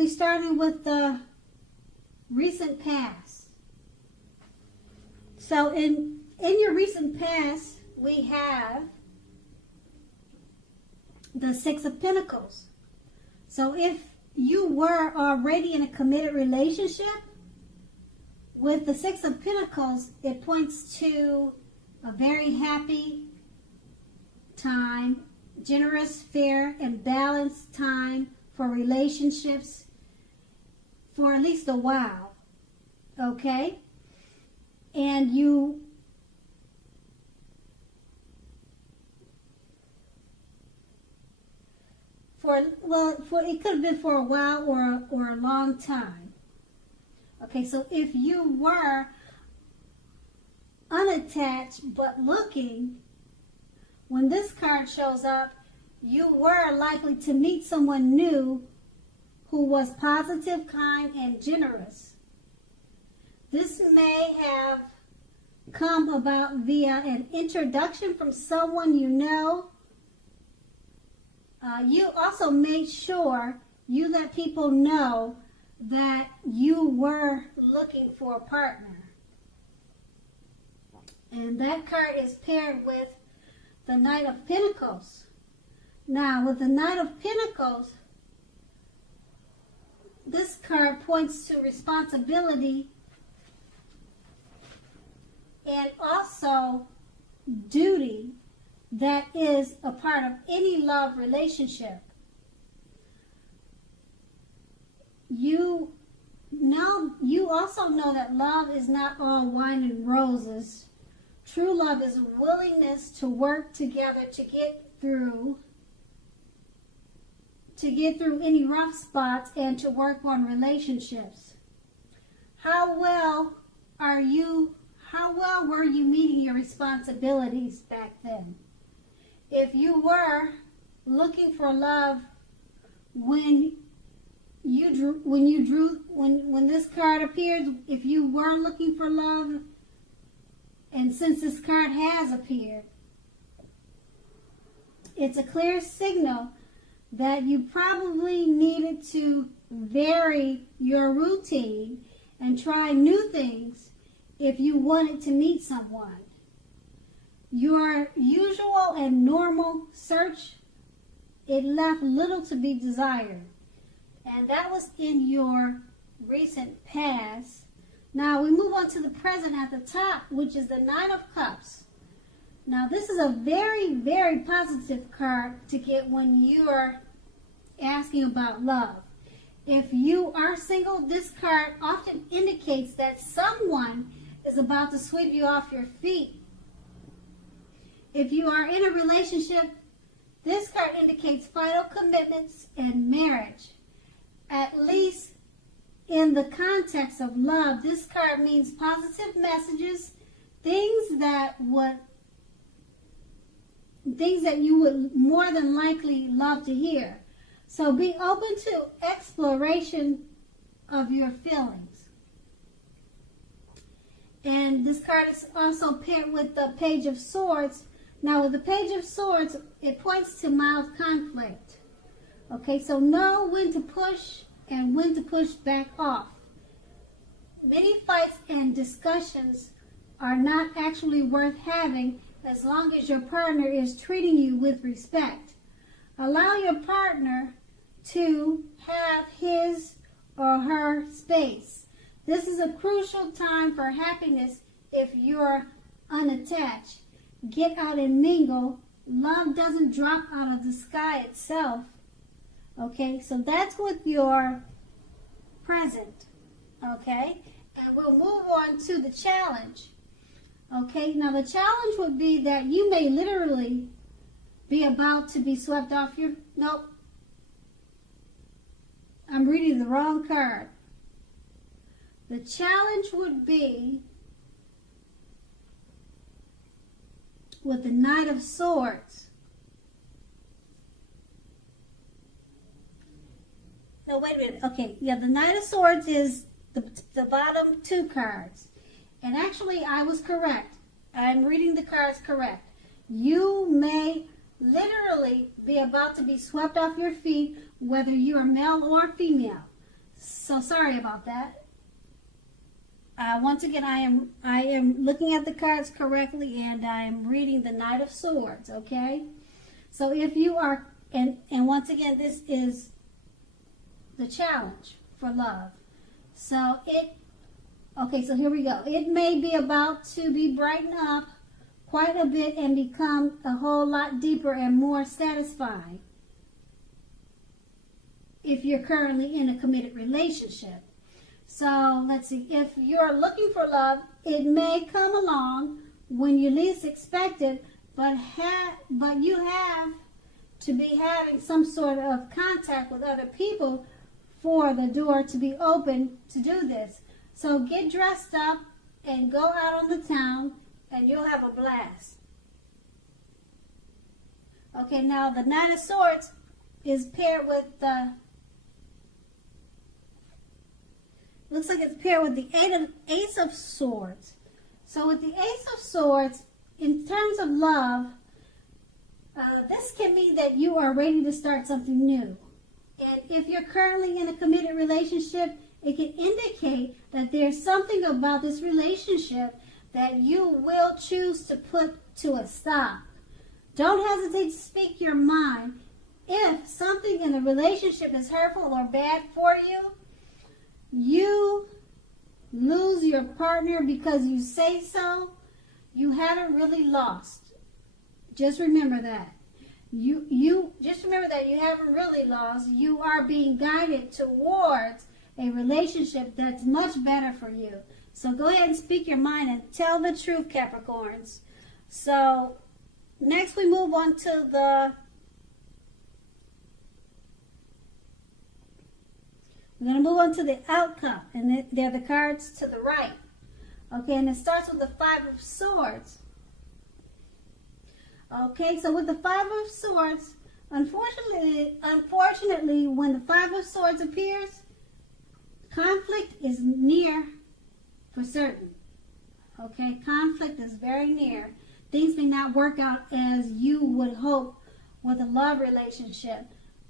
be starting with the recent past. So in your recent past, we have the Six of Pentacles. So if you were already in a committed relationship, with the Six of Pentacles, it points to a very happy time, generous, fair, and balanced time for relationships for at least a while, okay? And it could have been for a while or a long time. Okay, so if you were unattached but looking, when this card shows up, you were likely to meet someone new who was positive, kind, and generous. This may have come about via an introduction from someone you know. You also made sure you let people know that you were looking for a partner. And that card is paired with the Knight of Pentacles. Now, with the Knight of Pentacles, this card points to responsibility and also duty that is a part of any love relationship. You also know that love is not all wine and roses. True love is a willingness to work together to get through any rough spots and to work on relationships. How well were you meeting your responsibilities back then? If you were looking for love when this card appeared, if you were looking for love, and since this card has appeared, it's a clear signal that you probably needed to vary your routine and try new things if you wanted to meet someone. Your usual and normal search, it left little to be desired. And that was in your recent past. Now we move on to the present at the top, which is the Nine of Cups. Now this is a very, very positive card to get when you are asking about love. If you are single, this card often indicates that someone is about to sweep you off your feet. If you are in a relationship, this card indicates final commitments and marriage. At least in the context of love, this card means positive messages, things that you would more than likely love to hear. So be open to exploration of your feelings. And this card is also paired with the Page of Swords. Now with the Page of Swords, it points to mild conflict. Okay, so know when to push and when to push back off. Many fights and discussions are not actually worth having as long as your partner is treating you with respect. Allow your partner to have his or her space. This is a crucial time for happiness if you're unattached. Get out and mingle. Love doesn't drop out of the sky itself. Okay, so that's with your present. Okay, and we'll move on to the challenge. Okay, now the challenge would be that you may literally be about to be swept off your... Nope. I'm reading the wrong card. The challenge would be with the Knight of Swords. No, wait a minute. Okay, yeah, the Knight of Swords is the bottom two cards. And actually, I was correct. I'm reading the cards correct. You may literally be about to be swept off your feet, whether you are male or female. So sorry about that. Once again, I am looking at the cards correctly, and I am reading the Knight of Swords, okay? So if you are, and once again, this is the challenge for love. So okay, so here we go. It may be about to be brightened up quite a bit and become a whole lot deeper and more satisfying if you're currently in a committed relationship. So let's see, if you're looking for love, it may come along when you least expect it, but you have to be having some sort of contact with other people for the door to be open to do this. So get dressed up and go out on the town, and you'll have a blast. Okay, now the Knight of Swords is paired with the, looks like it's paired with the Ace of Swords. So with the Ace of Swords, in terms of love, this can mean that you are ready to start something new. And if you're currently in a committed relationship, it can indicate that there's something about this relationship that you will choose to put to a stop. Don't hesitate to speak your mind. If something in the relationship is hurtful or bad for you, you lose your partner because you say so, you haven't really lost. Just remember that. You just remember that you haven't really lost. You are being guided towards a relationship that's much better for you. So go ahead and speak your mind and tell the truth, Capricorns. So next we move on to we're going to move on to the outcome, and they're the cards to the right. Okay, and it starts with the Five of Swords. Okay, so with the Five of Swords, unfortunately, when the Five of Swords appears, conflict is near for certain. Okay, conflict is very near. Things may not work out as you would hope with a love relationship,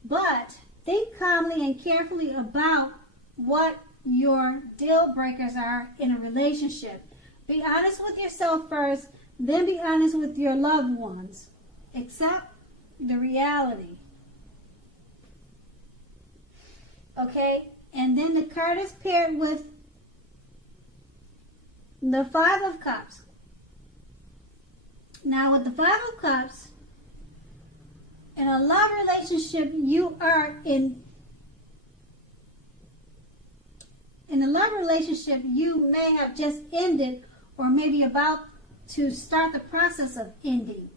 but think calmly and carefully about what your deal breakers are in a relationship. Be honest with yourself first, then be honest with your loved ones. Accept the reality. Okay? And then the card is paired with the Five of Cups. Now with the Five of Cups, in a love relationship, you are in a love relationship, you may have just ended or maybe about to start the process of ending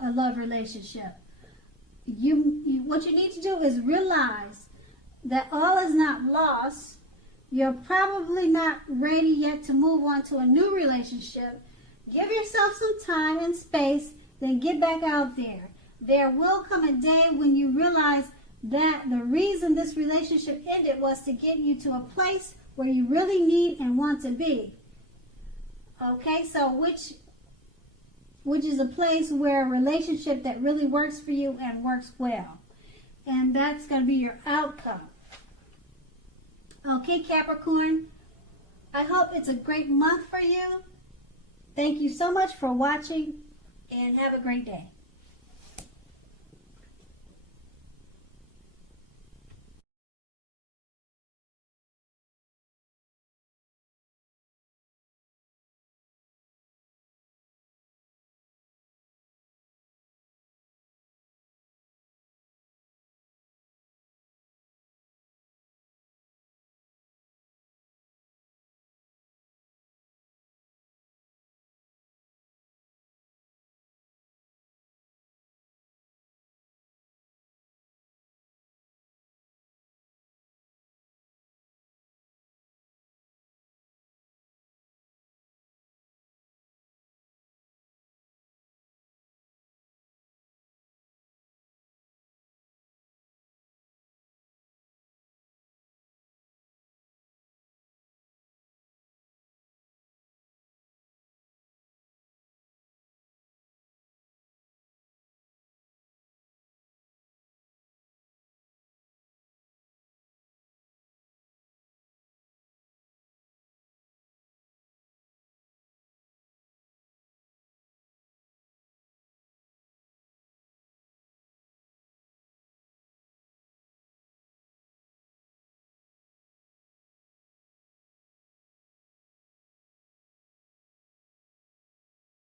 a love relationship. What you need to do is realize that all is not lost. You're probably not ready yet to move on to a new relationship. Give yourself some time and space, then get back out there. There will come a day when you realize that the reason this relationship ended was to get you to a place where you really need and want to be. Okay, so which is a place where a relationship that really works for you and works well. And that's going to be your outcome. Okay, Capricorn, I hope it's a great month for you. Thank you so much for watching, and have a great day.